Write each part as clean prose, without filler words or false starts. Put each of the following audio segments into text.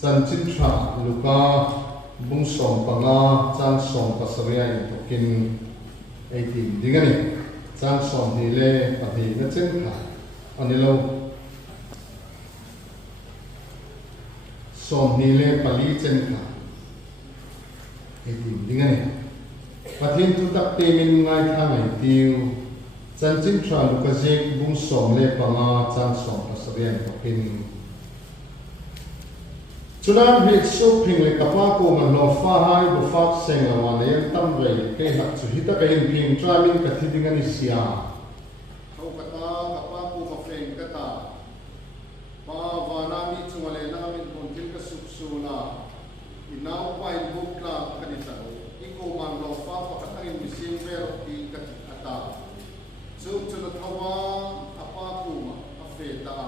chan chin tha luka bung som panga chan som pasariya in tokin 18 dingani chan som hi le pati na chen kha anilo som hi le pali chen kha 18 dingani pathin tu tak te min ngai tha ngai tiu chan chin tha luka jek bung som le panga chan som pasariya in tokin Chunan hit so ping le kapa ko man lo fa hai bo fa seng la wa le tam ve ke hak chu hita ka hin ping tra min ka thi ding ani sia thau kata kapa ko ma feng kata pa wa na mi chu le na min kon til ka suk su la inau pa in buk la ka ni ta I ko man lo fa pa ka in sim ver ki ka ata chu chu na thawa apa ko ma a fe ta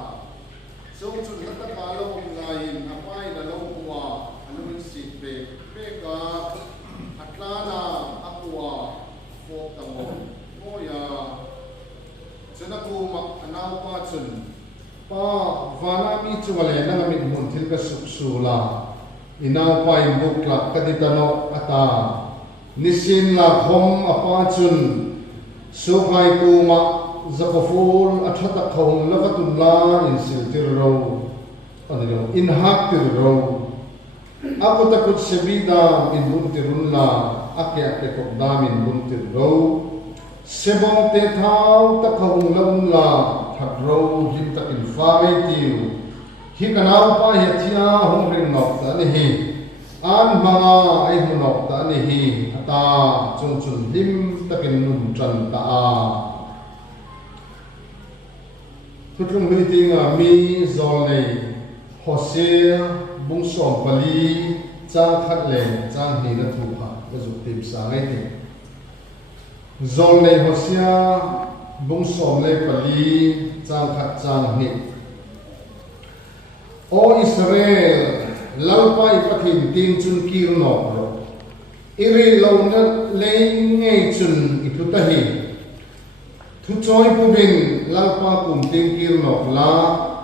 so chu na ta ka lo ngain apai na lo wa anu sit pe pe ka atlana akwa fo ta mo ya chana ko ma anau pa chun pa wana mi chu le na mi mun thil ka suk su la inau pa in buk la ka di ta no ata nisin la khom apa chun so hai ko ma zakaful athata khong lavatun la in siltir ro anilo in hak tir ro ako takut sebida in buntirun la ake kok dam in buntir ro sebong te thau ta khong laun la thak ro him takin fa mai tiu hi kanau pa hi thia hong ring nok ta ni hi an manga ai hunok ta ni hi ata chung chun lim takin num tran ta a Tutung meeting mi zol nei Hosea bung som pali chang khat le chang hi na thu pha ka zu tim sa ngai ti zol nei Hosea bung som le pali chang khat chang hi o Israel lalpai pathin tin chun kir no ro iri lo na le ngai chun ituta hi thu choi pu bin lalpa kum ting kir nok la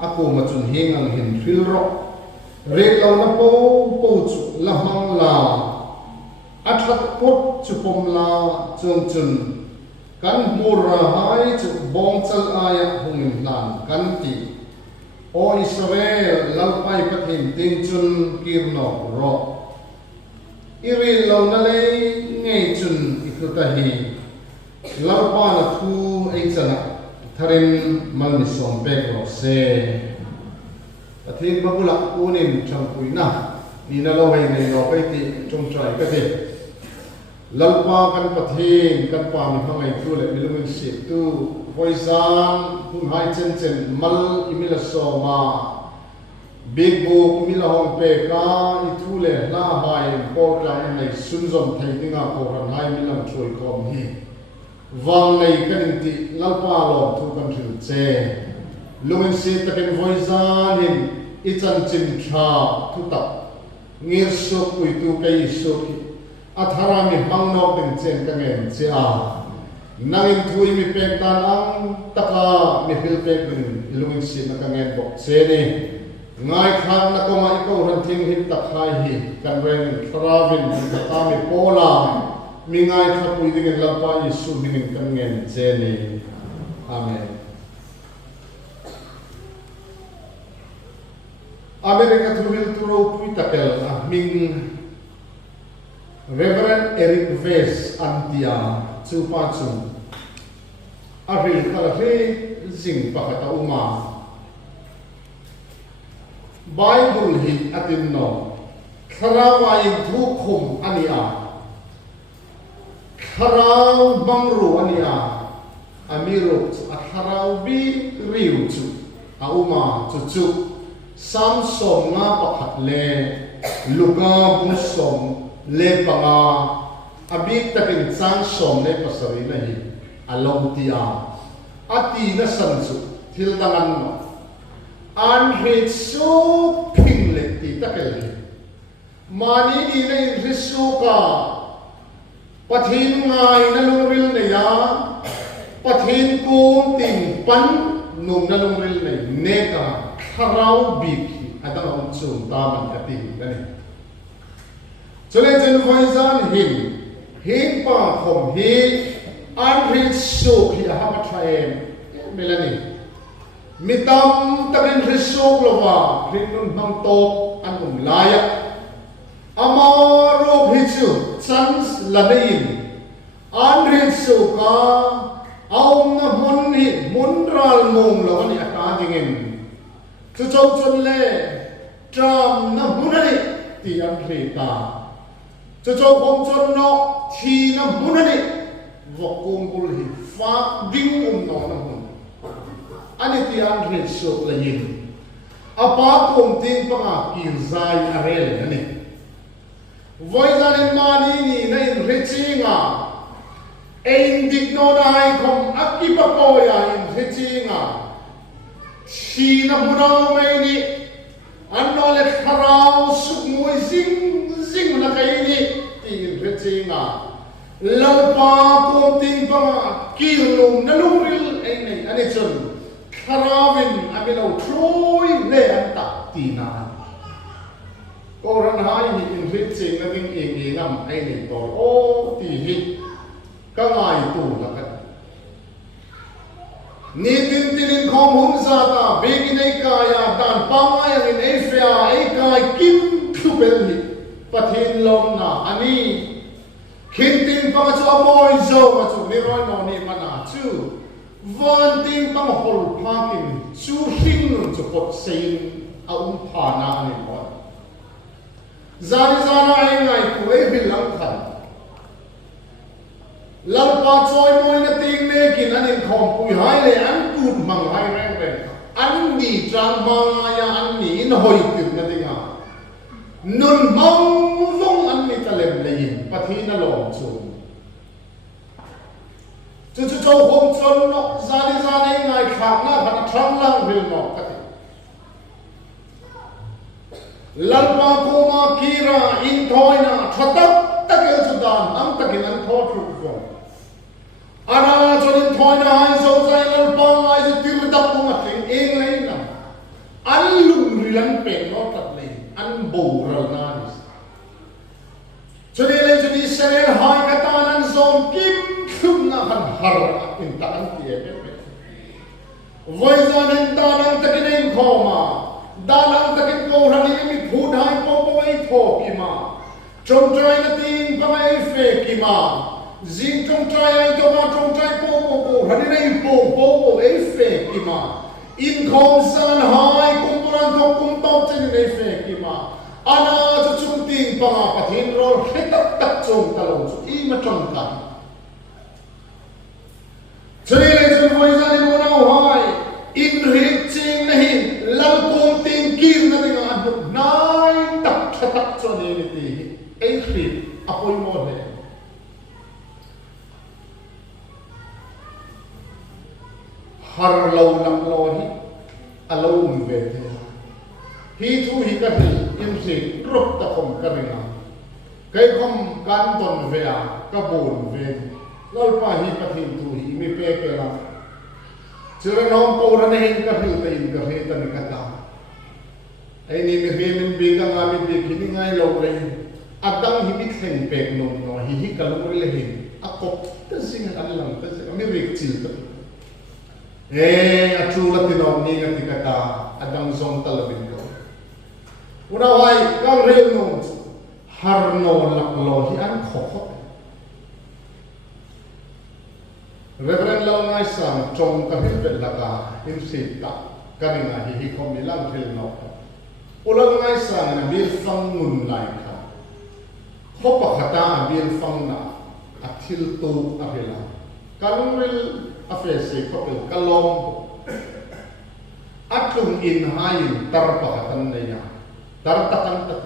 ako ma chun heng ang hin fil ro re lo na po chu la mang la athat pot chu pom la chung chun kan mura hai chu bong chal aya hung nan kan ti o Israel lalpai pathin ting chun kir nok ro iri lo na le ngei chun ikuta hi lalpa na thu ai chana tharin mal ni som pek ro se athin babula unin changpui na ni na lo hai nei no kai ti chung trai ka ti lalpa kan pathin kan pa mi hangai tu le milung si tu poizan hun hai chen chen mal imila so ma big book mila hong pe ka I thu le la hai ko tlang nei sun zom thai tinga ko ran hai milang chui kom hi vang nei kan ti lalpa lo thu kan thil che lumen se takin voizan in ichan chim tha thu ta ngir so pui tu kai so ki athara mi hangnok ding chen ka ngen che a nangin thui mi pek tan ang taka mi fil pek bin lumen se na ka ngen bok che ni ngai khang na ko ma ko ran thing hit tak hai hi kan ren travin ta mi pola mi ngai tha pui ding lalpa Yesu ding kan ngen che ni amen America thuril turo pui takel ming Reverend Eric Vess antia chu pa chu aril kala he jing pakata uma Bible hi atin no kharawai thu khum ania kharau bangru ania amiru kharau bi riu chu auma chu chu samsom nga pakhat le luga bung som le panga abik takin chang som le pasari na hi along tia ati na san chu thil dangan no an hit so ping le ti takel hi mani ni nei risu ka pathin ngai na lungril ne ya pathin ko ting pan nung na lungril nei ne ka kharau bi อันต้ององสูงตามันกตินั่นเองจนเลยจนคอยจานหินป่าคมหินอันริสุที่อามาทายเมลานี่มิตำตะรินริสุกลว่ารินุนมังโตอันลายะอามาโรฮิจุซันส์ละนีนอันริสุกาเอาหน้ามุนรัลมุงละวันนี้อาการยังไงจะจบจนเล่จามหน้ามุนนี่ที่อันริตาจะจบคงจนนกทีหน้ามุนนี่วกกุมกุลหิฟ้าดิ้งนอนนะหุ่นอันนี้ที่อันริสุกละยินอาปาคงทิ้งปังอากินใจอะไรเลยนี่วันจันทร์มานี่ในริชิงาเอ็นดิกโนได้ของอักกิปะโกยาอินริชิงาชีนับเราไม่นี่อันนอเล็กคาราวสุกมวยซิงนักไอ้นี่ที่อินริชิงาลาปาคงทิ้งปังอากินลุมนั่นลุมริลไอ้นี่อันนี้จนคาราวินอันเป็นเอาทรอยเล่อันตักตีนาก็รันหายมีอินฟิจิงนั่นเองนำไอ้นี่ตัวโอ้ตีหิก็ง่ายตัวละกันนี่ตินข้อมูลซาตาเบกินไอ้กายด่านปังไอ้ยังไอ้เฟียไอ้กายกินคือเป็นหิปะทินลมนะอันนี้คินตินปังจะมอยโจมาจุนี่ร้อยนอนี่มันอาจูวันตินปังหอลพากินจูหิงนุนจะปดเซนเอาผานาอันนี้หมดzana ai ngai ku e bilang khan lam pa choi moi na ting ne kin anin khom pui hai le an tut mang hai reng reng an ni trang ma ya an ni in hoi tip na dinga nun mang vong an ni kalem le yin pathi na lom chu chu chou hom chon no zana ai ngai khak na phan thang lang vil no ka lalpa koma kira in thoina thatak takel sudan am takin an tho tru ko ana chonin thoina hai so sai lalpa ai se tir dak ko matin eng lai na an lum rilan pe no tat le an bo ral na ni choni le choni senen hai ka ta nan zom kim khum na han har in ta an ti e pe voi zanen ta nan takin en khoma dalam takin ko rani mi phudai po ai tho kima trong trai na ting pa ai fe kima jing trong trai ai to ma trong trai po rani nei po ai fe kima in khom san hai kum turan thok kum top chen nei fe kima ana chu chung ting pa ma pathin rol hetak tak chung talong chu I ma trong ta chari le chu voi za ni no hai in reaching nahi lam kum ting kir na dinga adut nai tak thatak chone ni ti ei fi apoi mo he har lo lam lo hi alo un ve the hi thu hi ka hi im si rop ta khom ka ringa kai khom kan ton ve a ka bon ve lol pa hi pathin thu hi mi pe pe la chira nom ko ran hin ka hil ta in ka he ta ni ka ta ai ni mi he min bi ka nga mi bi khini ngai lo le adang hi mi thleng pek nom no hi ka lo le hi akop ta sing an lang ta mi rik chil ta a chu la ti nom ni ka ti ka ta adang zon ta la bin ko una wai ka rel no har no lak lo hi an kho kho Reverend Lau Ngai Sang trong các hiệp viện là cả hiệp sĩ tạ các hình ảnh hi không bị làm phiền nó Lau Ngai Sang là biên phong ngùn lại cả khó bạc hạt ta biên phong na athil tu avila kalumril afese khó bị kalom atlum in hai tar bạc hatan này nha tar takan tak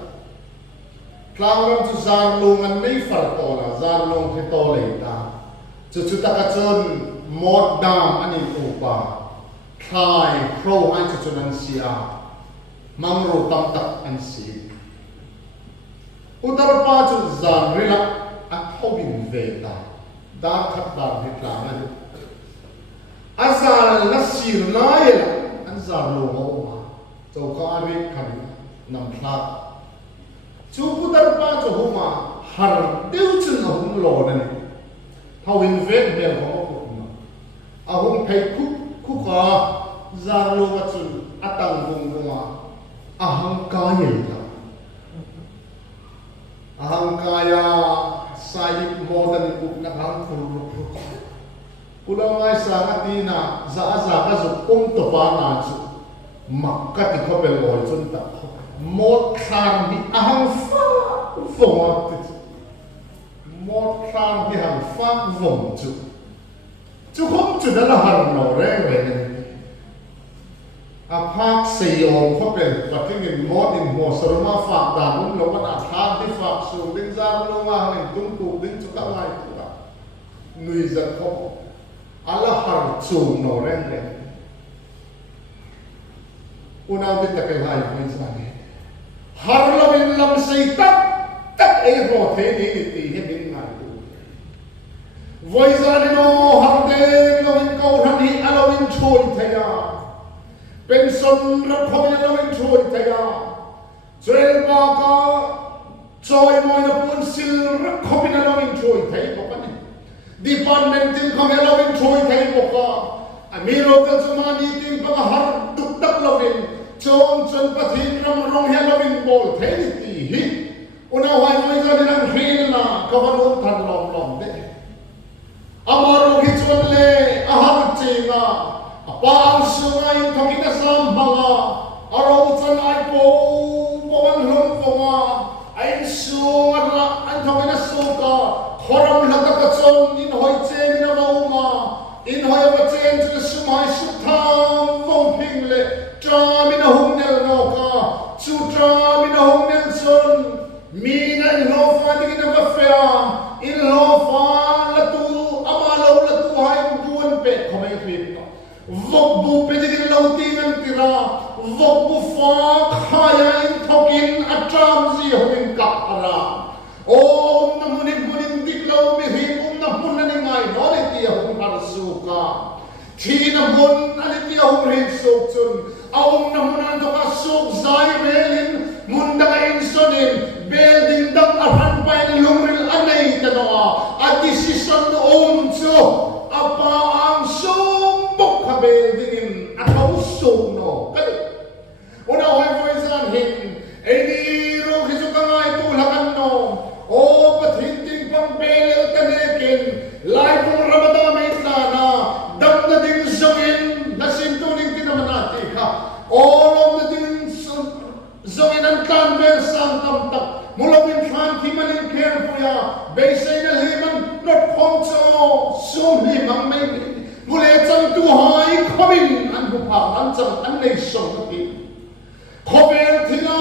Klang chu zar lungan nei far to la zar long the to le ta chu ta ka chon mod dam ani upa khai pro an chu nan sia mang ro tam tak an si utar pa chu zan rila a hobin ve ta da khat da he tla na azal na sir na yela an zar lo ma châu có đi khẩn nằm thạc chú phụ tân ba cho hùng mà hẳn tiêu chân ở hùng lò này thao hình vết bèo có một cục mà ở hùng thấy khúc có ra lô và chân tăng hùng hùng mà hăng ca nhiều thằng hăng ca ya sai mô tân cục nạc hăng phụ lục Pulau ngai sangat di na za ka zo kum to pa na chu makka ti ko bel ol chun ta mot kham di ahang fa vong ti mot kham di hang fa vong chu khom chu da la har no re ne a phak se yom ko bel pa ti ngin mot in mo sarma fa da mun lo wa tha di fa su din za lo wa hang tum ku din chu ka lai tu da nui za ko Allah har chung no ren ren unaw dit ta kai hai mai sa ni har lo in lam sei tak ei ho the ni ti he bin ngai tu voi za ni no har de lo in ko ran hi alo in choi thaya pension ra khom ni lo in choi thaya chel ba ka choi moi na pun sil ra khom ni lo in choi thai ko pa ni department team kami lawin choi thai boka amiro ka chumani team pa har tuk tak lawin chong chon pathin ram rong he lawin bol thai ti hi una wai noi ja ni nang hil na ka wan than lom de amaro hi chon le ahar chenga apa sungai thongina sam banga aro chan ai po wan lom fonga ai sunga an thongina soka khoram lata ka chon in hoi chen na ma in hoi wa chen chu sumai su tham vong phing le tra mi na hung nel no ka chu tra mi na hung nel son mi na lo fa di na ba fa in lo fa la tu ama lo la tu hai duan pe khomai phit ka vok bu pe di lo ti ngan tira vok bu fa khaya in thokin atram ji hoin ka ara om namunin munin diklau mi him namun ani ngai no le ti hum par suka thi namun ani ti hum rin suk chun om namun an to ka suk zai belin munda in sonin building dang aran pain lumril anei tanoa a decision om chu apa ang sum bok ka building in atau sum no kali ona hoi voice an hin eni ro khisu ka ngai tu lakan no o pathin ting pang bel tanekin lai pung ramada mai sana dam na ding zongin na sintuning tinamanati ka all of the things zongin an kan bel sang tam tak mulawin khan thimanin care puya beisai na liman not khomcho sum hi mang mai mule chang tu hai khomin an bu pa an chang an nei song ti khobel thina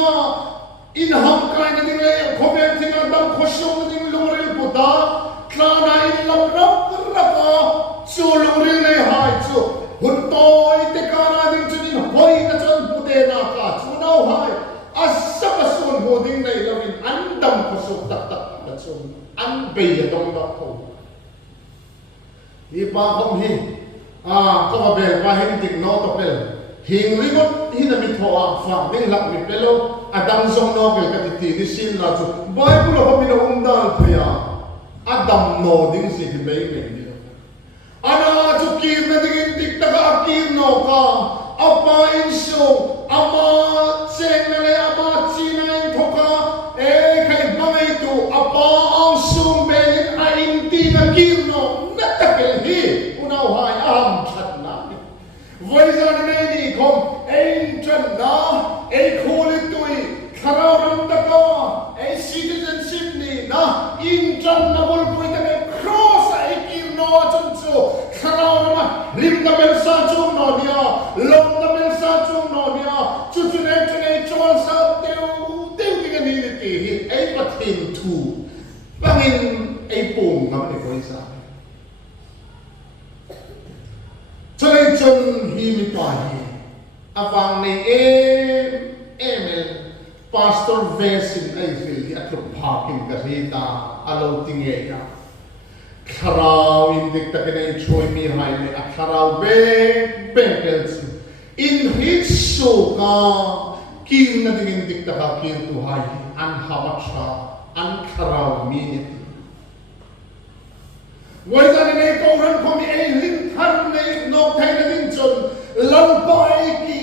in ham kai na ding le khobel thina dam khoshong na ding loril puta klana in lam rap rapa chu loril le hai chu hun toi te kana ding chunin hoi na chan pute na ka chu nau hai asaka sun ho ding nei lawin andam khosuk tak tak na chun an be ya dong da tho hi pa khom hi ka ba bel pa hi tik no to pel hing rigot hi na mi thoa fa ding lak mi pelo adam zong no bel ka ti ni sin la chu bible ho mi no dal phya adam no ding si ki be me ni ana chu kir na ding tik ta ka kir no ka apa in so ama cheng na le ama china in thoka e khai bangai tu apa ang sum be a in ti na kir no na ta ke hi unau hai am chat na voi za ne ni khom ein chan na ei kholi tui kharau ram ta ka ei citizenship ni na in chan na bol pui ta ke cross ai kir no chun chu kharau ram rim da bel sa chu no dia lom da bel sa chu no dia chu chu ne chol sa teu ki ni ti hi ei pathin thu bangin ei pung ngam ne voi sa Chole chun hi mi pa hi avang nei emel pastor vesin ai fil hi atlo parking ka rita alo tinge ka kharau in dik ta kenai choi mi hai le a kharau be pel chu in hit so ka kim na dingin dikta ka kim tu hai an hamasha an kharau mi wai ta ne ko ran ko mi ei lim thar ne no thai na ding chon lam pa ei ki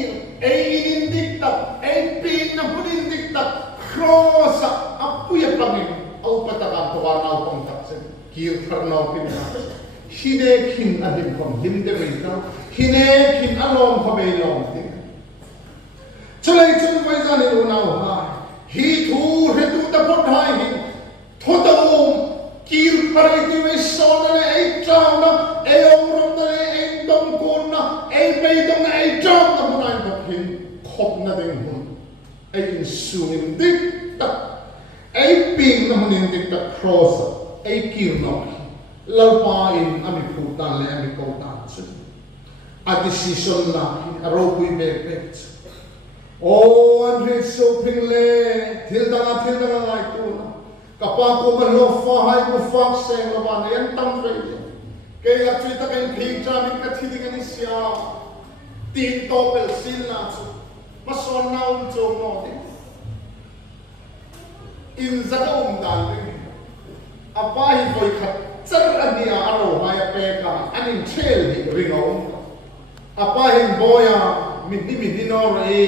ei in dikta ei pin na pudin dikta cross apu ya pangin au pataka to wa na pang tak se ki thar na pin hine kin adim kom lim de mai ta hine kin alom ko be long ti chalai chun mai za ni na ha hi thu he tu ta pot hai hi tho ta kir parai ti we so na ei chang na ei ong rom na ei dom kun na ei bei dom na ei chang na bunai ko hin khop na ding hun ei in su nim dik ta ei ping na hun dik ta cross ei kir no lau pa in ami phu ta le ami ko ta chu a decision na a ro pui be pet o an ri so ping le thil da lai tu na kapa ko man lo fa hai ko fa se lo ba ne an tam ve ke la chi ta kan thi cha min ka thi ding ni sia tin to pel sin na chu ma son na cho no de in za ka dan de apa hi voi khat char adia aro mai pe ka anin thel hi ringong apa hin boya min di no re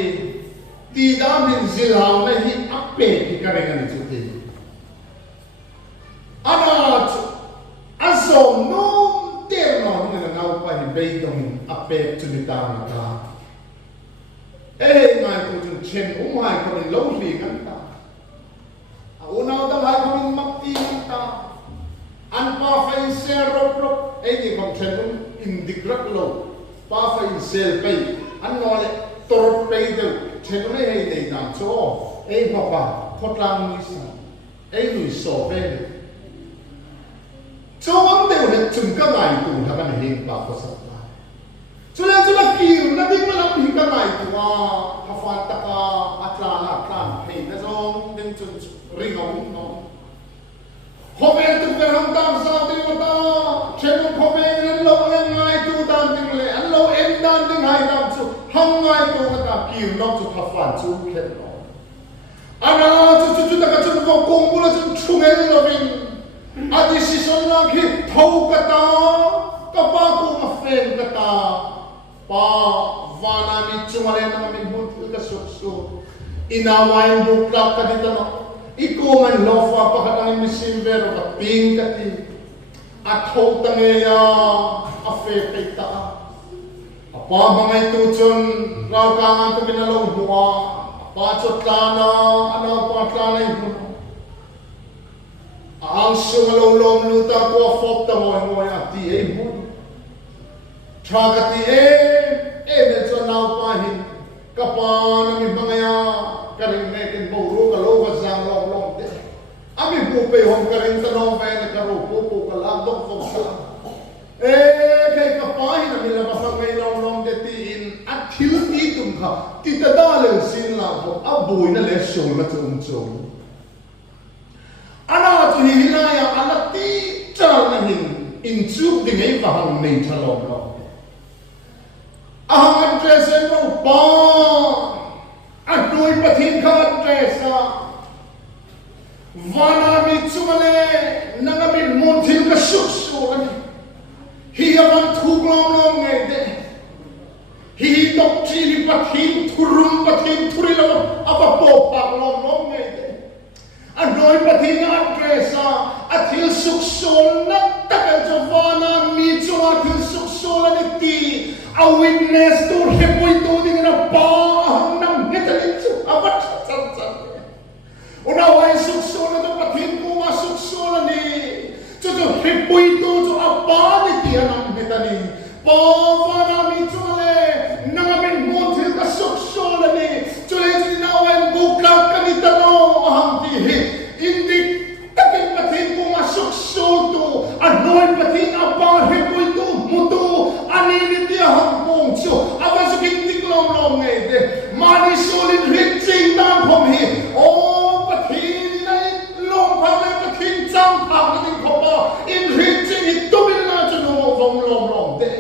ti da min zil haw na hi ape ki ka re ngani chu ti anat azom no ter no ni na ngau pa hi be dong ape chu ni ta na ta ngai ko chun chen mai ko ni lo li kan ta a una da mai ko min mak ti kan ta an pa fa in se ro ni kom chen in dikrak lo pa fa in sel pe an no le tor pe de chen ne hei dei na cho papa photlang ni sa lui so ve cho ông đều là chừng các ngài tù là cái này hiện bảo có sẵn là cho nên chúng ta kêu nó đi mà làm gì các ngài tù à phan tắc atlan hay nó giống đến chừng ring ông nó hôm nay tụi cái hàng tam sao đi mà ta trên một hôm nay nó lâu em ngài tù tam tiếng lệ anh lâu em tam tiếng hai tam chú hàng ngài tù cái ta kêu nó chú phan chú khen nó anh chú ta cái chú vô cùng bố là chú chung hết rồi mình a decision na ki thau kata kapa ko ma fen kata pa vana mi chumale na mi butil ka suksu ina wain bukla ka dito no iko man lofa pa ka ni misimber ka ping kati a thau tange ya a fe peita apa bangai tu chun ra ka ngan tu minalo huwa pa chotlana ana pa tlana ibu ang sungalo lom luta ko fop ta mo ya ti e mu thagati ne cho nau pa hin ka pa na mi bangaya karing ne ken bo ro ka lo wa sang long te ami bu pe hom karing ta no ve na ka ro po ka la dok fo sa kai ka pa hin mi la ba sa ngai long de ti in a thil ti tum kha ti ta da le sin la bo a boi na le so na chung ana tu hi hinaya ala ti chal na hin in chu ding ei va hang nei thalom lo ahang address no pa adoi pathin kha address vana mi chumale nanga mi mon thil ka suk su ani hi avan thu glom ngai de hi dok chi ni pathin thurum pathin thuri lo aba po pa glom ngai de anoi pathin address athil suk sol na takal jovana mi chua thil suk sol ani ti a witness to hepoi to ding na pa hang nam hetalin chu avat chan una wai suk sol na pathin ko ma suk sol ani chu hepoi to chu apa ni ti anam hetani pa vana mi chule na men mon thil ka suk sol ani chule chi na wen bukla kanita no aham ti he indik takin pathin ko ma suk sol to anoi pathin apa hepoi to mutu ani ni ti aham pong chu avasukin tik lom ngai de mani solin riching dam phom hi o pathin nai lom phang nai pathin chang phang ni ko ba in riching it to bin na chu no vom lom de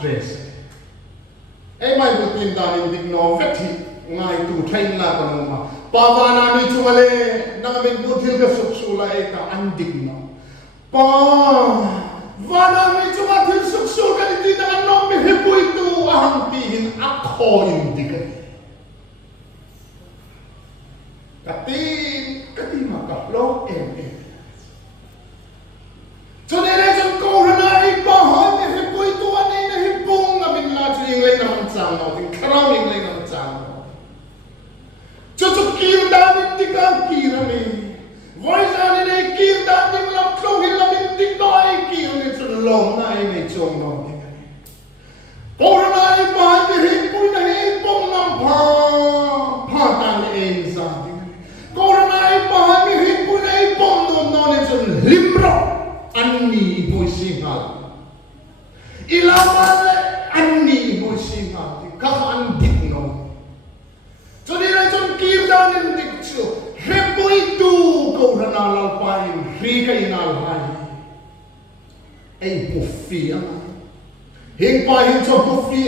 dress ai mai butin dan in dik no vethi ngai tu train na kan ma pavana mi chumale na men buthil ka suksula e ka andik no pa vana mi chumathil suksul ka di na no mi hepui tu ahang ti hin akho in dik kati maka lo em cho nên là trong câu là này bỏ hỏi về cái bối tu anh ấy là hiệp bung là mình là chuyện lấy làm chàng nào thì khao mình lấy làm chàng nào cho kia đã mình đi cả kia là mình với ra này kia đã mình làm không hiện là mình đi nói kia này cho lòng này này chồng nó thì câu là này bỏ hỏi về hiệp bung là hiệp bung làm phá tan em ra câu là này bỏ hỏi về hiệp bung là hiệp bung nó này cho lim rõ Anni boy singal, ilaman anni boy singal, kahan dikno. So nila chon kirdan in dikcho, hepoy tu ko ranalal pain, rika inalhay. Ay bufi ang, hing pahin cho bufi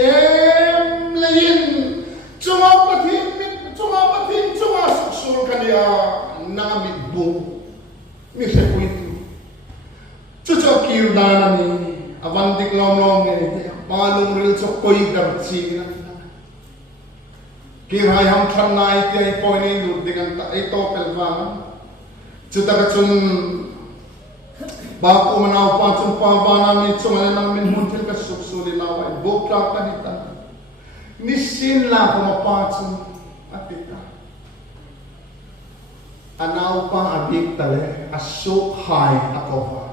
layin, chumapatin, suksur kaniya namit bu, mi hepoy tu. Cho kirdan ni avantik long ni malum ril cho koi garchi na kirhai ham than nai ti ai poi ni lut dengan ta ai to pelwa chu ta ka chun ba ko manau pa chun pa ba na mi chu ma na min hun thil ka suk su ni lawai bok ta ka ni ta ni sin la ko ma pa chun atita anau pa abik ta le asuk hai akova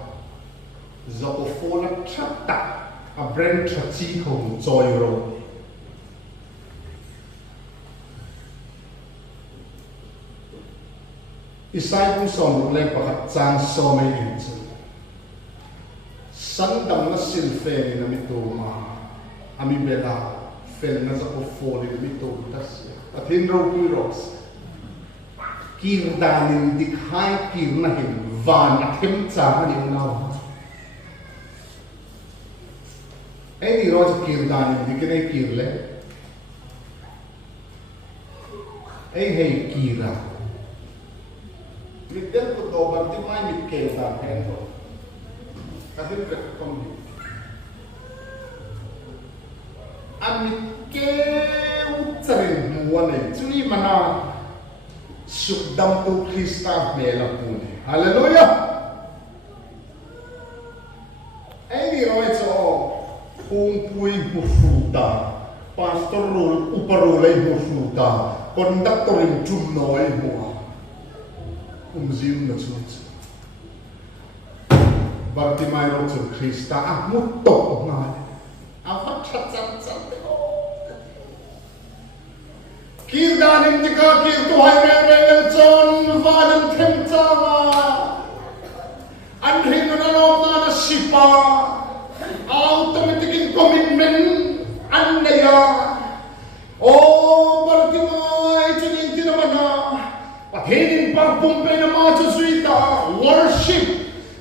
Zoko fola chata a brand chachi hong joy road. Isai pun som le pakat chang so mai in chu. San dam na sil fe ni na mito ma. Ami bela fel na zoko fola ni mito tas. Athin ro pi ros. Kir danin dikhai kir na hin van athem cha ni na. Ai ni roz kirdan in dikne kirle ai hei kira mitel ko to banti mai mit ke ta hen ko kahir ka kom ni amit ke utsarin muane chuni mana sukdam tu krista mela pune hallelujah ai ni roz kung pui bufuta, pastor rol uparolay bufuta, conductor in jumnoy mo, umzim na sunod. Bartimay ro sa Krista, mutok nga. Apat chat. Kirdanin tika kirtuhay rewel son, vadan temtama. Anhin na na sipa. Automatic commitment andaya Bartimay chunin tinamana pathinin pagpumpe na mga suita worship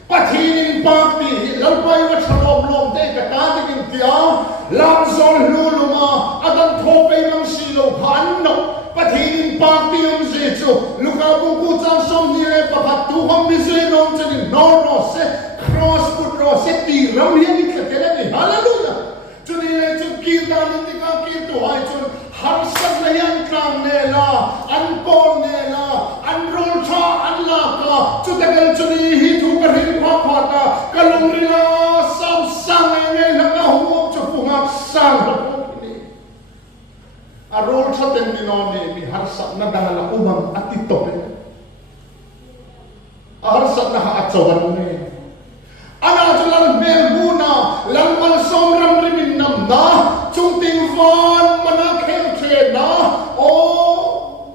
pathinin pagti lalpay wat sa loob te katatigin tiya lamsol luluma at ang tropay ng silaw paano pathinin pagti yung sitso lukabong kutsang som niya pakatuhang misinong chunin norose cross putro se tiram yan ikatira ni hallelujah chuni chun kirtan ni ka kirto ai chun harsan na yan kang nela anpon nela anrol cha anlaka chutagal chuni hitu karin paphata kalungrila sam sang ngai langa huok chupungak sang ni arol cha tendinoni mi harsan na dala umam atito harsan na atsawan ni ana jalan melmuna lammal somram rimin namna chungting van manakhem thena o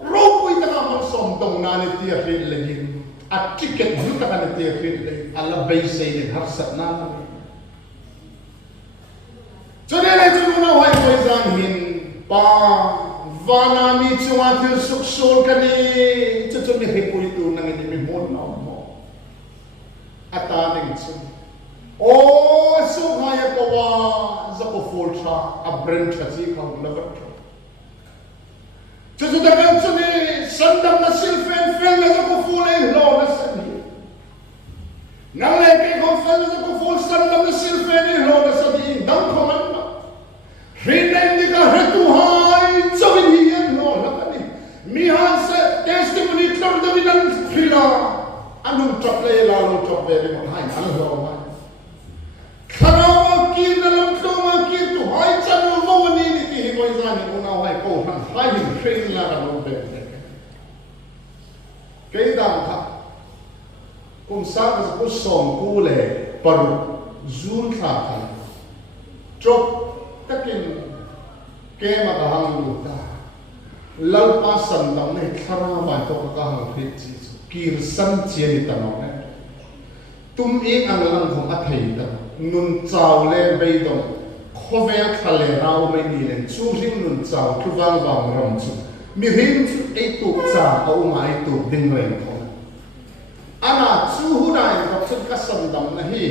ropui ta mal som dong na ni tia hril legin a ticket du ta ni tia hril le ala bai sei le har sat na chone le chuna wai koi zan hin pa vana mi chuwa til suk sol kani chuchu mi hepui tu nang ni mi mon na mo ataning chu O sukaya kawa zako full tra abren chachi khang labat chu chu da kan chu ni sandam na silfen fel na zako full ei lo na sani nang le ke ko fel na zako full sandam na silfen ei lo na sani dam khoman ma rinai ni ka retu hai chawin hi en lo na kani mi han se testimony tlor da vinan phila anum tople la lo tople de mo hai an lo ma kharawa kir na lam tloma kir tu hai chan mo ni ni ti hi moi zani una hai ko han hai hin train la ra lo be ke dam kha kum sa ko som ku le par zun kha kha chop takin ke ma ka hang lu ta lal pa san dam ne khara ba to ka hang phit chi kir san chien ta no ne tum ek ang lang khom a thei ta nun chaw le bei dom khovel khale rau mai ni len chu ring nun chaw thu wang wang ram chu mi rin ei tu cha au mai tu ding ren khom ana chu hu dai ko chu ka san dam na hi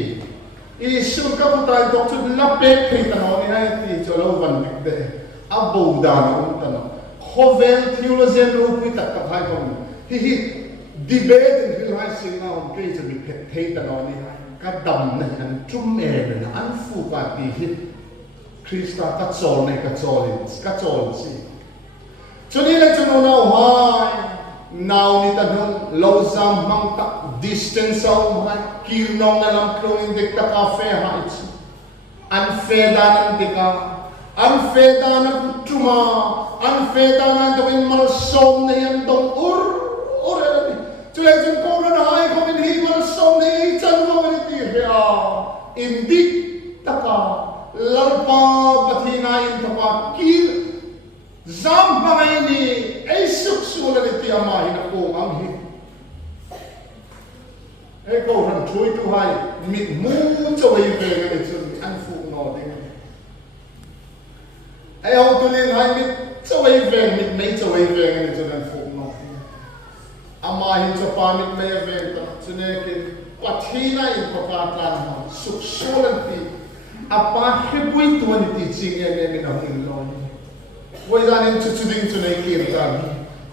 isu ka bu tai dok chu la pe thei ta no ni hai ti cho lo van dik de a bo da no ta no khovel theologian ru pi tak ka thai kom hi debate in hil hai sing na on keจะมีเพศตนอนี่ก็ดำนะกันจุ่มเอเลยนะอันฟูกาตีฮิคริสต์ก็โจลในก็โจลินก็โจลสิจนนี้เลยจนเราหายนาวนี่ตันหงเราจำมังตัก distance เอาหายคิรนองนั่นลำคลองอินเด็กตะกาแฟหายสิอันเฟดานันเด็กอันเฟดานันจุมาอันเฟดานันก็เป็นมาสมในยันตงอุรอะไรจุเลจุนโกรนหายเขาเป็นฮีมันสมในจันทร์วันนี้เรียอินดิกตะกาลลปาปฏินาอินตะกาคีจัมมาไม่นี่ไอสุขสุขเลยที่อามาหินโกงังฮีไอเขาทำช่วยตัวให้มิดมูจะไปเวกันจนอันฟูนอดิ้งไอเอาตัวนี้ให้มิดจะไปเวมิดไม่จะไปเวกันจนอันฟูนออามาหินจะปามิดไม่เวกันจนเนี่ยกินปัจจัยนั้นอินประการต่างๆสุขสุขที่อาปาให้บุยตัวนี้จริงๆเนี่ยไม่น่าหินลอยวันจันทร์จุดดิ้งจุดไหนกินจาน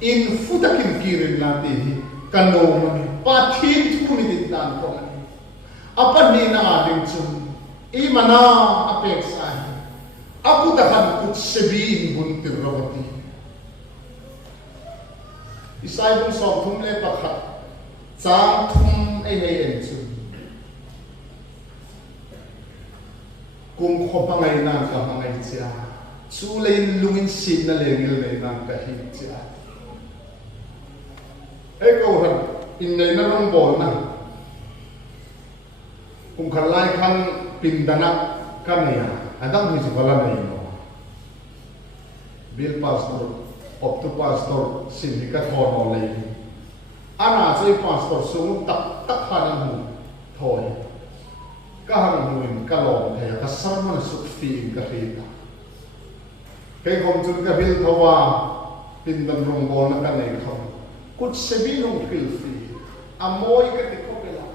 อินฟุตกินกินนั่นที่กันโนมันปัจจัยทุกมิติต่างๆกันอาปนี่น่าดิ้งจุนอีมันน่าอเปกษาอากุตะขันกุศลบินบุญติรวติอิสายบุญสองทุ่มเล็บขัดจางทุ่มไอเฮเอ็นจุนกุมขบไงนางกับไงเจ้าสู้เลยลุงอินสินนั่นเลยเลยนางกับฮิเจ้าเอ้ก็หันอินในนั้นร้องบอลนะกุมขันไล่ขันปินดานักกันเนี่ยอันนั้นมีสิ่งอะไรไม่รู้บิลพาสตอร์ออฟตุพาสตอร์สินที่กระทอนอะไรอันนั้นใช่พาสตอร์สูงตักขันหูถอยก็หันหูอินก็ลองเฮียก็สร้างมันสุขฟีนก็รีดเฮ้ยผมจุดกับบิลทว่าปินดันรงบอลนักกันเองเขากุศลบิลงฟิลฟีอโมยก็ติดเข้าไปละ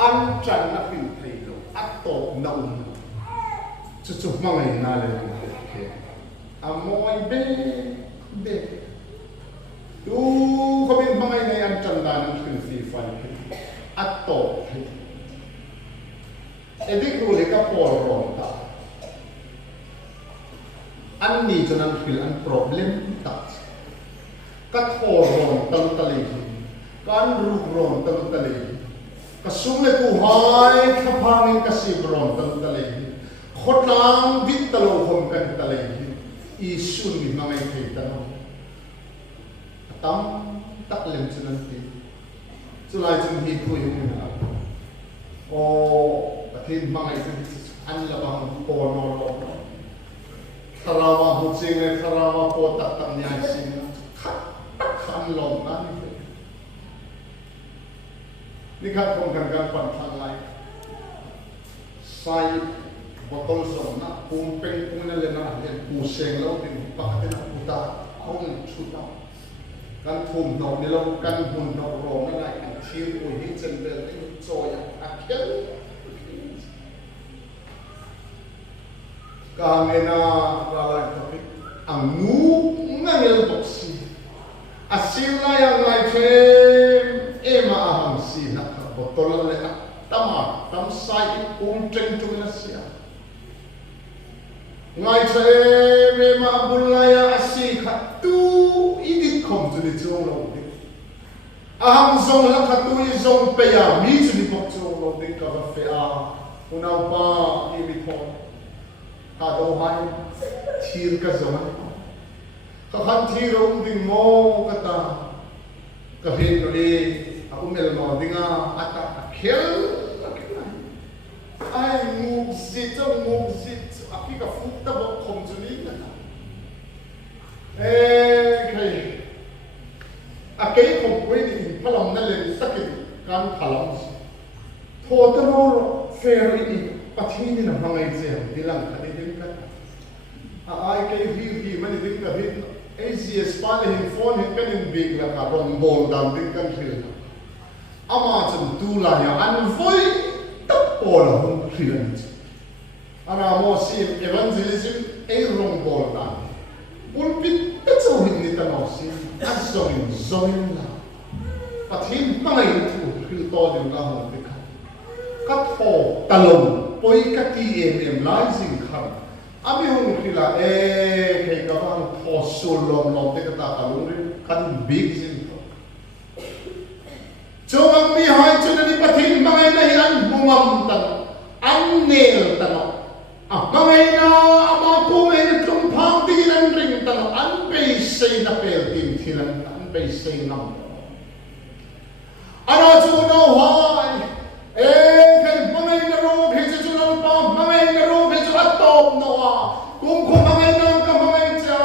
อันจันนักฟิลฟีลอัตโตนอุ่นจุดๆมาไงน่าเลยอโมยเบ้ดูเขาเป็นมาไงในอันจันดานักฟิลฟีไฟอัตโตเอ็ดดี้รู้เลยก็ปวดร้อนตาอันนี้จนนั้นคืออัน problem ตัดก็ทอร้อนตั้งตะลีการรูปร้อนตั้งตะลีก็สุ่มเลยกูหายข้าพามินก็สีร้อนตั้งตะลีขดน้ำวิตตะโลคมกันตะลีอีสุ่มมาไม่เคยตั้งตั้มตักเล่มจนนั้นทีจุลายจนฮีคุยอยู่นะโอ้ที่มาไงที่อันละบางปอนอลงคาราวาหุจิงเลยคาราวาปอตักตังยายสิงขันลงนั่นนี่ครับผมกันการปั่นทางไลน์ใส่บอตลส่งนะปุ่มเป็นปุ่มนั่นเลยนะเห็นปูเชงแล้วเป็นปากเป็นปูตาห้องชุดนั้นการทุ่มหนอกนี่เราการหุ่นหนอกรองนั่นแหละที่อุ้ยเจนเดลนี่โจยอักเกล Kangena ralai tapi angu ngangel boksi asila yang lain ema aham si nak botol le tamar tam sai ultreng tu nasia ngai ema bulaya asi khatu idit kom tu ni jong lo dik aham zong la khatu i zong pe ya mi tu ni bok jong lo dik ka fe a unau pa i bi thon Kado hai thir ka zaman ka khan thir ong ding mo kata ka hin no le umel mo dinga ata khel ai mugzit aki ka fukta bo khom juni na kai akei khom koi ni phalam na le sakit kan phalam thotano fair ni pathini na mangai je dilang khani din ka ai kai vi mani din ka vi ACS pale hin phone hin kan in big la ka ron bol dam din kan khil ama chum tu la ya an voi tap pol hum khilan ara mo sim evangelism ei ron bol dam pulpit petso hin ni ta no sim an zoin la pathin mangai tu khil to din la hum ka kat ho talong poi kati lai sing kham ami hung khila kai ka bang thosul lom te kata kalung ri kan big sing chong mi hai chunani pathin mangai na hi an bungam tan an nel tan mangai na ama ko me tum phang ti an ring tan an pe sei na pel tim thilan an pe sei nam ana chu no hai kai mangai na ro phei chu no pa mangai na ro phei chu atom no a kum ko mangai na ka mangai cha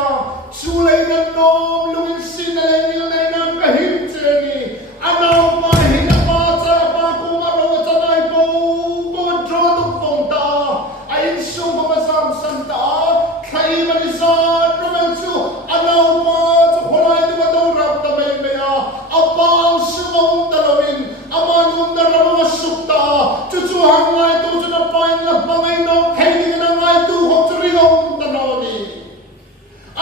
chu lai na nom lungin sin na lai ni lai na ka him che ni ana pa hin pa cha pa ku ma ro cha nai po tro tu phong ta ai su ma sam san ta khai ma ni sa ro men chu ana pa chu holai tu ma do rap ta me me a apa su mong ta lovin amanum na ro sukta chu chu hang lai tu chu na pain la mangai no khai ni na ngai tu hok chu ri hom ta no ni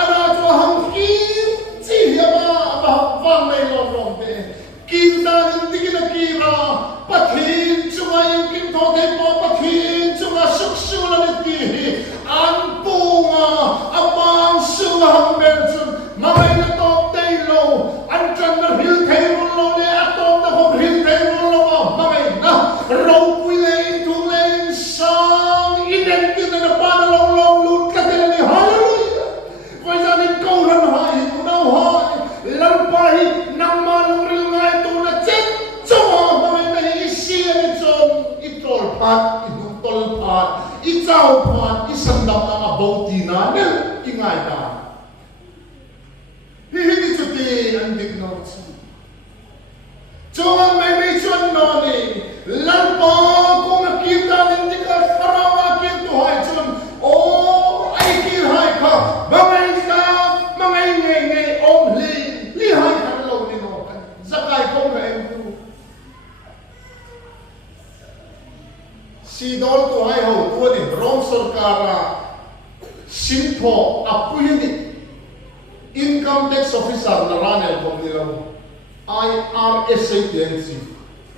ana chu hang ki chi ya ba wang mai lo rom te kim na ni ki na ki ra pathin chu ma yin kim tho te pa pathin chu ma suk su la ni ki an pu nga apang su hang ben chu mangai na to te lo an chan na hil thei lo ne atom na hom hil thei lo mangai na ro pui le tu le sang inen ki na pa na lo lut ka te ni hallelujah vai za ni ko ran hai tu na hai lam pa hi nam ma lu ri ngai tu na chen cho mangai na hi si ni chom I tol phat I du tol phat I chau phat I sam dam na bo ti na ne I ngai da hi ni chu ti an dik no chu Chong mai mai chuan no ni lan pa ko na ki ta nin di ka farawa ki tu hai chun o ai ki hai kha bangai sa mangai ngai om li hai kan lo ni no kan zakai ko ka em tu si dol tu hai ho tu ni rom sarkara sim tho apu ni income tax officer na ranel ko ni lo IRS agency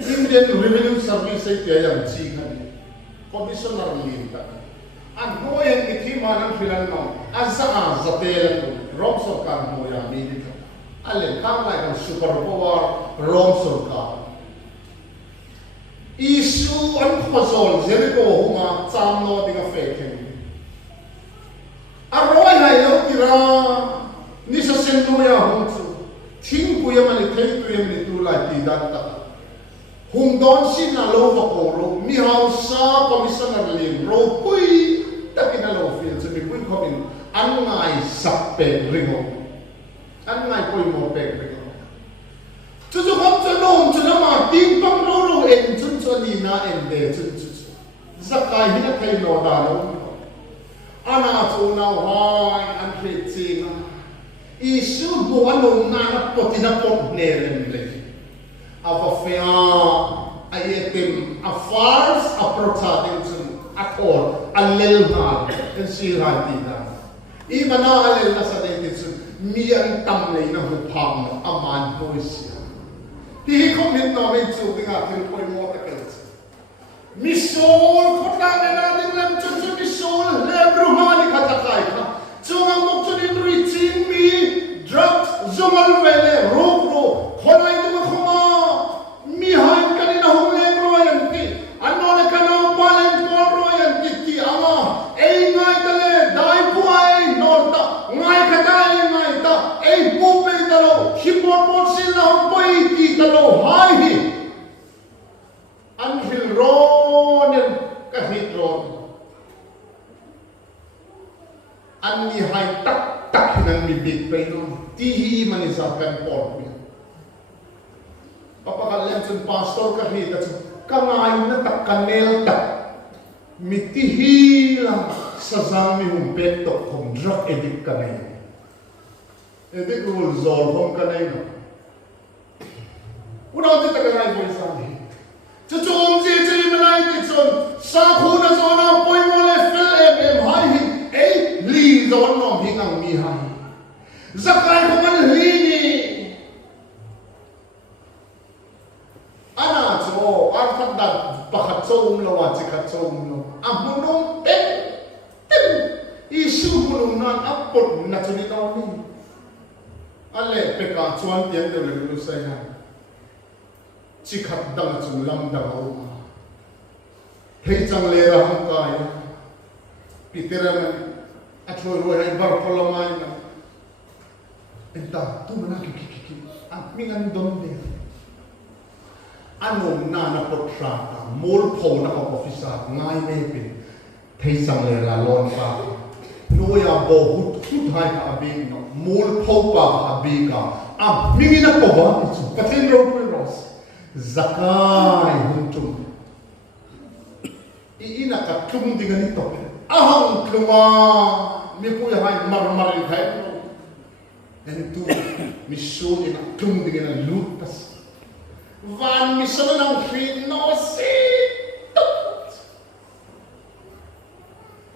Indian Revenue Service yang cikan commissioner linta an ho yang iti manang filan no asa zatel rom sarkar mo ya mi dito alen kang lai kan super power rom sarkar issue an khosol Jericho huma cham no dinga fake aroi lai lo tira ni sa sendo ya hum Ting puya mani teng puya mani tu lai ti dan ta. Hum don sin na lo va ko ro mi hau sa commissioner lim ro pui ta ki na lo fil se mi pui ko min an ngai sap pe ringo. An ngai pui mo pe ringo. Tu tu hom tu nom tu na ma ting pang ro ro en chun chun ni na en de chun chun. Zakai hi na kai no da lo. Ana tu na hai an pe ching isu bukan nungan potina pot neren lagi. Apa fea ayatem afars aproxating sun akor alelma si hai ti na I mana ale na sa de ti mi an tam le na hu phang na aman noi sia ti comment no men chu nga thil poi mo ta kel mi sol khota na ding lam chu mi sol le bruhani khata kai kha chung ang mok chu din ri chin mi drugs zomal vele ro khonai tu khoma mi hai kan na hum le ro yan ti anno le kana palen pol ro yan ti ama ei ngai ta le dai pu ai nor ta ngai khata ngai ta ei pu pe ta lo hipor por sin na hum poi ti ta lo hai hi an hil ron ka hit ron an ni hai tak hinan mi big pe no ti hi mani sa kan por mi papa kalian sun pastor ka hi ta ka ngai na tak kanel tak mi ti hi la sa zang mi hum pek to khom drug addict ka nei edik rul zol hom ka nei no unaw ti ta ka ngai boy sa ni Chum ji manai ti chun sa khu na zo na poi mo le fel em hai hi ei li zo no hingang mi hai zakai ko man li ni ana cho an phat da pakhat chom lo wa chi khat chom lo amunong ten isu munong na apot na chuni no ni ale pe ka chuan tian de le lu sai na chi khat dang chung lam dang o hei chang le ra hang kai pitera man athoi ro hai bar polomai na enta tu mana ki an mingan dom de anom na na potra ta mol pho na ko officer ngai ne pin hei chang le ra lon pa noya bo hut thai ka abi no mol pho pa abi ka mingina ko ba chu pathin ro ros zakai huntum ina ka tum dingani to ahang kluma mi pu ya hai mar khai en tu mi so ina tum dingana lutas van mi so nang fi no si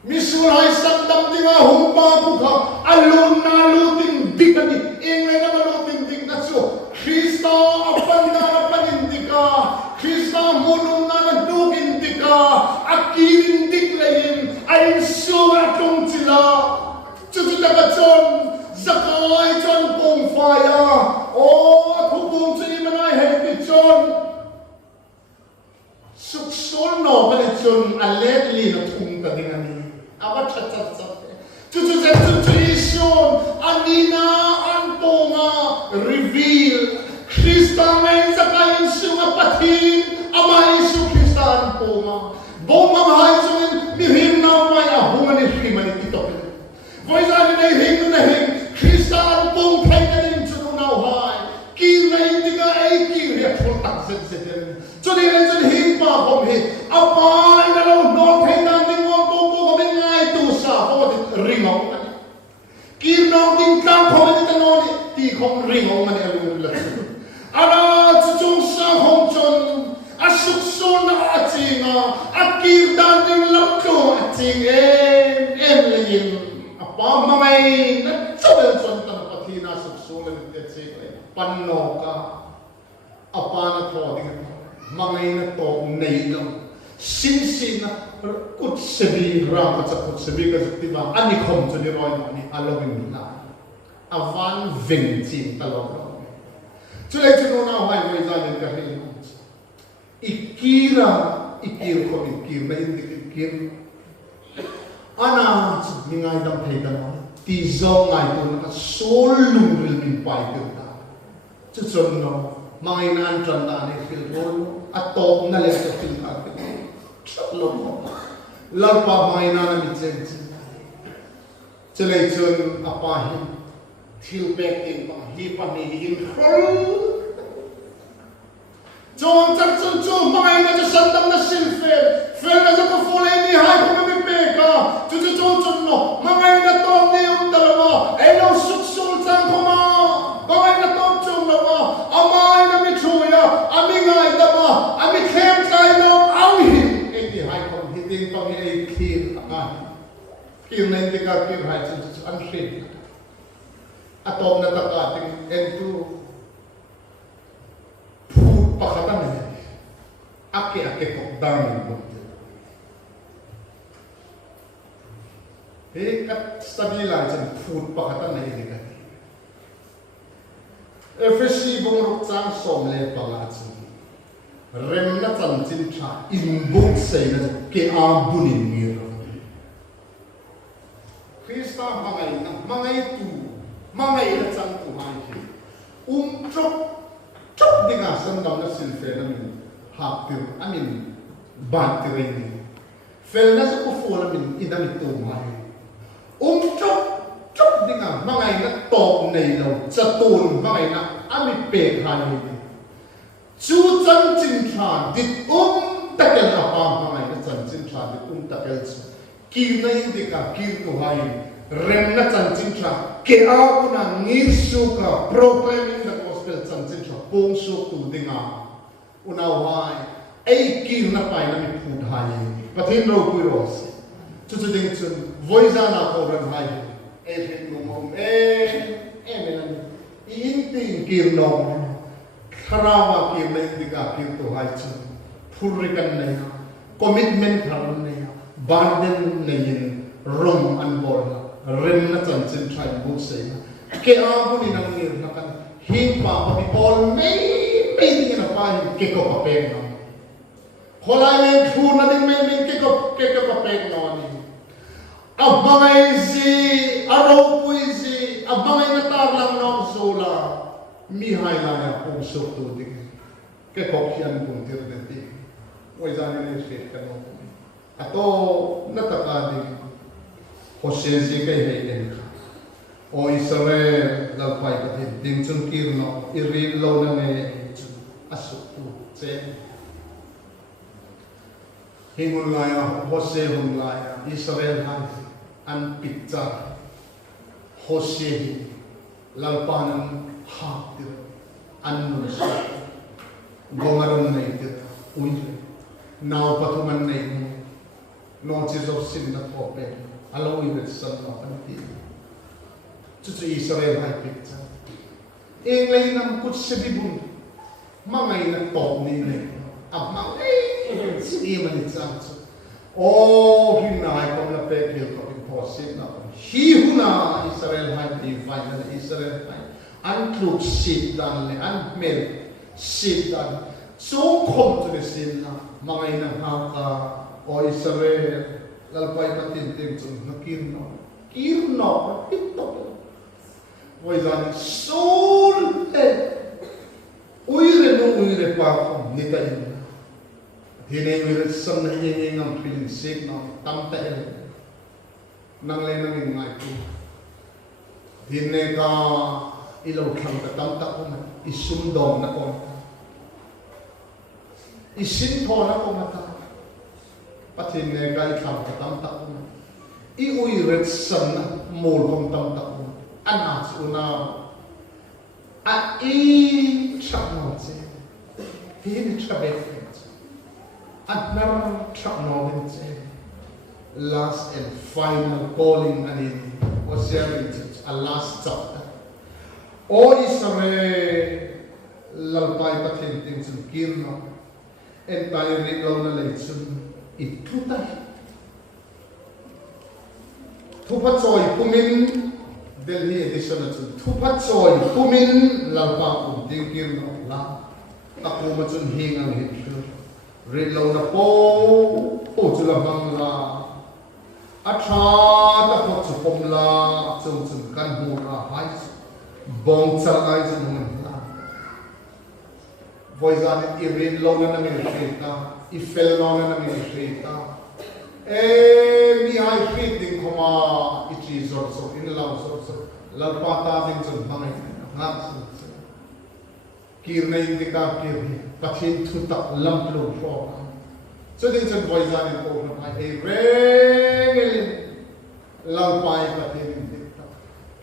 mi so hai sam dam dinga hum pa pu kha alun na lu ding dikani eng le na lu ding na so Krista apanda Krista munung na nagdugin tika akirin diklayin ay suwa tong sila chuchuta ka chon zakay chon pong faya o at hukong sini manay hekti chon suksol no pa ni chon aletli na tung kadingani awa chat chuchuta chuchulisyon anina anponga reveal Krista may zakay suwa patin amay su Kristan po nga. Bong mamahay sa min, mihim na umay ahungan ni Himan ito. Voice ani na hing na hing, Kristan pong kay na rin sa nunaw Kir na hindi ka ay kir, ya kung taksan sa din. So di rin sa hing pa kong hing, apay na lang doon kay natin mo po kami nga ito sa ringaw. Kir na din ka kong ito noon, di kong ringaw man yung lahat. Ara chuchung sa hong chon asukso na achinga akir dating lapko aching em leyin apa mamay na chobel chon tan pathina sukso le aching panno ka apa na thoding mamay na to nei lang sin na kut sebi ram cha kut sebi ka tiba ani khom choni roi ni alawin na avan vengchin talok Tulay chuno na hai mai zanin ka hin. Ikir ko ikir na hindi ikir. Ana ningai dam thai dan ti zo ngai tu na sol lum ril min pai tu ta. Chuchon no mai nan tran ta ne fil ron atop na le ka fil ka. Chlo mo. Lar pa mai na mi chen. Tulay chun apa hin. Til back in hi pa ni in khol John Jackson Joe mai na sa sandam na silfel fel na sa kafule ni hai ko mi peka chu no mai na to ni dalawa ay no suksul sang ko ma mai na to chung na ma amay na mi chuya ami ngai da ma ami khem kai no au hi ei hai ko hiting pa mi ei khir kir na hindi ka kir hai chun unshade atom na takating ento food pakatan niya ake kokdamin mo kat study lang chun food pakatan na hindi ka FSC bong rukchang somle pala chun rem na chan chin cha inbuk say na ke abunin ngiro Krista mangay tu mangay na chan tu hai chok dinga san dam na silfe na min hapir amin batire ni fel na sa kufo min idam tu mai chok dinga mangay na top nei lo chatun mangay na ami pe khai chu chan chin tha dit takel apa mangay na chan chin tha dit takel ki na hindi ka ki tu hai rem na chan chin tha ke a kuna ngir su ka proclaiming the gospel chan chin tha pong su tu dinga una hai ai ki na pai na mi phut hai pathin ro ku ro chu ding chun voiza na ko ran hai e hin no mom men in tin ki no kharawa ki men diga ki to hai chu phurikan nei commitment tharan nei burden nei rom an bor rem na chan chin thai bu sei ke a bu ni nang ni na kan hin pa bi all me ni na pa ke ko pa pe no kholai men thu na ding men ke ko pa pe no ni abangay si araw puisi abangay na tarlang ng sola mihay lang ang puso to din kaya kokyan kung tirneti way zani na shit ka no ato natakadig Jose si kay Hayden ka o Israel lalpay ka din chun kirno irilaw na may asok to Himulaya, Jose Himulaya, Israel han an picture Jose lalpanan hapir an nunsa gomaron na ito uy now patuman na ito notice of sin na tope alaw ibig sa mga paniti chuchu Israel han picture inglay ng kutsibibun mamay na top nila abang sige man itang hinay ko na pekil ko impossible na he na Israel hay divine na Israel hay untrue shit dan le unmel shit dan so contrast na mga inang haka o Israel lalpay patintin so nakirno pito o izan soul uire pa ko nitayin Hine wirat sam na hinging ang feeling sick na tamta nang lenang yung nga ito. Hine ka ilaw kang katamta ko na isundong na ko. Isinto na ko mata. Pat hine ka ikang katamta ko na. Iuirat sam na mol kong tamta ko. Anas una. Siya mo siya. Hine siya bete. At meron technology last and final calling and was sharing a last chapter. O Israel lalpay patintin sun kirno and tayo rigaw na leitsun itutay. Tupatsoy pumin Delhi edition na sun tupatsoy pumin lalpa kunting kirno la takumat sun hingang hityo. Rilaw na po chulamang la atha tapos supom la chung kan mura hai bong chalai sun la voizan irin law na namin kita ifel law na namin kita mi hai feeding koma ichi so in law so lalpata din sun bangay ngat kirna indika kirni pathin thutak lamplo pro so din san voizan in ko na ai regel lalpai pathin indika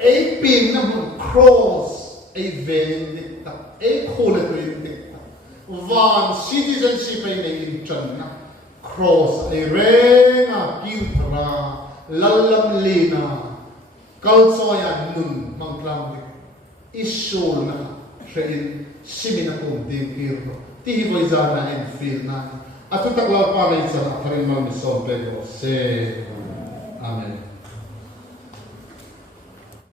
ai pin na cross ai ven indika ai khole to indika van citizenship ai nei in channa cross ai renga kirthra lallam lina kalsoyan nun mangklam isul na shein simina din kirno ti voi zana en fil na atu tak la pa mai sa atharin mal mi so be se amen.